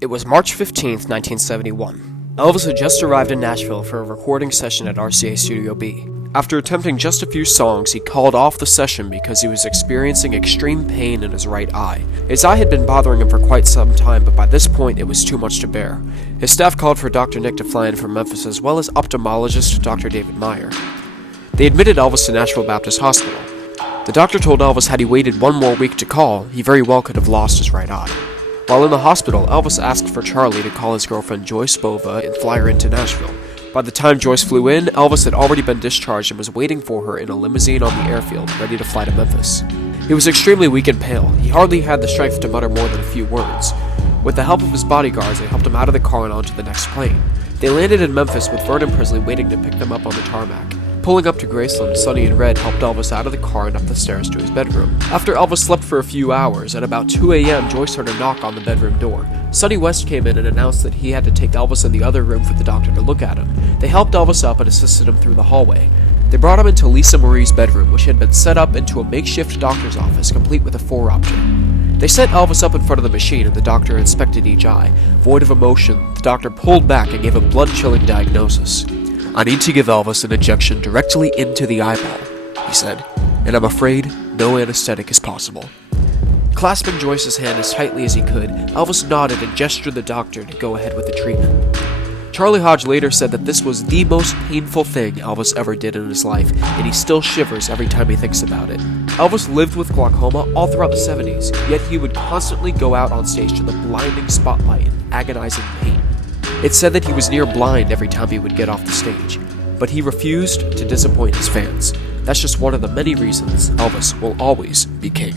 It was March 15th, 1971. Elvis had just arrived in Nashville for a recording session at RCA Studio B. After attempting just a few songs, he called off the session because he was experiencing extreme pain in his right eye. His eye had been bothering him for quite some time, but by this point it was too much to bear. His staff called for Dr. Nick to fly in from Memphis, as well as ophthalmologist Dr. David Meyer. They admitted Elvis to Nashville Baptist Hospital. The doctor told Elvis had he waited one more week to call, he very well could have lost his right eye. While in the hospital, Elvis asked for Charlie to call his girlfriend Joyce Bova and fly her into Nashville. By the time Joyce flew in, Elvis had already been discharged and was waiting for her in a limousine on the airfield, ready to fly to Memphis. He was extremely weak and pale. He hardly had the strength to mutter more than a few words. With the help of his bodyguards, they helped him out of the car and onto the next plane. They landed in Memphis with Vern and Prisley waiting to pick them up on the tarmac. Pulling up to Graceland, Sonny and Red helped Elvis out of the car and up the stairs to his bedroom. After Elvis slept for a few hours, at about 2 a.m., Joyce heard a knock on the bedroom door. Sonny West came in and announced that he had to take Elvis in the other room for the doctor to look at him. They helped Elvis up and assisted him through the hallway. They brought him into Lisa Marie's bedroom, which had been set up into a makeshift doctor's office, complete with a four-option. They set Elvis up in front of the machine, and the doctor inspected each eye. Void of emotion, the doctor pulled back and gave a blood-chilling diagnosis. "I need to give Elvis an injection directly into the eyeball," he said, "and I'm afraid no anesthetic is possible." Clasping Joyce's hand as tightly as he could, Elvis nodded and gestured the doctor to go ahead with the treatment. Charlie Hodge later said that this was the most painful thing Elvis ever did in his life, and he still shivers every time he thinks about it. Elvis lived with glaucoma all throughout the 70s, yet he would constantly go out on stage to the blinding spotlight in agonizing pain. It's said that he was near blind every time he would get off the stage, but he refused to disappoint his fans. That's just one of the many reasons Elvis will always be king.